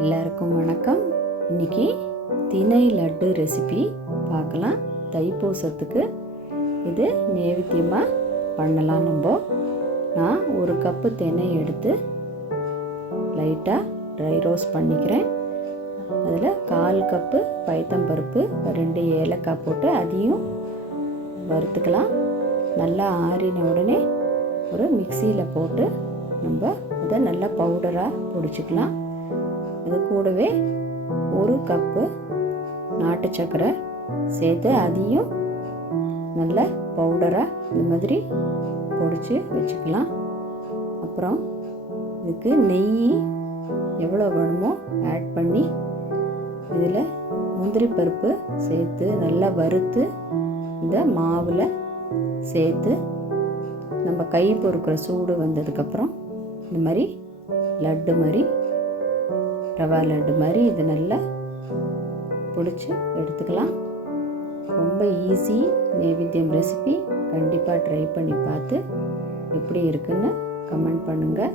எல்லாருக்கும் வணக்கம். இன்னைக்கு தினை லட்டு ரெசிபி பார்க்கலாம். தைப்பூசத்துக்கு இது நேவித்தியமாக பண்ணலாம் நம்ம. நான் ஒரு கப்பு தினை எடுத்து லைட்டாக ட்ரை ரோஸ்ட் பண்ணிக்கிறேன். அதில் கால் கப்பு பைத்தம்பருப்பு ரெண்டு ஏலக்காய் போட்டு அதையும் வறுத்துக்கலாம். நல்லா ஆறின உடனே ஒரு மிக்சியில் போட்டு நம்ம அதை நல்லா பவுடராக பிடிச்சிக்கலாம். அது கூடவே ஒரு கப்பு நாட்டு சர்க்கரை சேர்த்து அதையும் நல்ல பவுடராக இந்த மாதிரி பொடிச்சு வச்சுக்கலாம். அப்புறம் இதுக்கு நெய் எவ்வளோ வேணுமோ ஆட் பண்ணி இதில் முந்திரி பருப்பு சேர்த்து நல்லா வறுத்து இந்த மாவில் சேர்த்து நம்ம கை பொறுக்கிற சூடு வந்ததுக்கப்புறம் இந்த மாதிரி லட்டு மாதிரி ரவா லட்டு மாதிரி இது நல்லா பிடிச்சி எடுத்துக்கலாம். ரொம்ப ஈஸி நைவேத்தியம் ரெசிபி கண்டிப்பாக ட்ரை பண்ணி பார்த்து எப்படி இருக்குன்னு கமெண்ட் பண்ணுங்கள்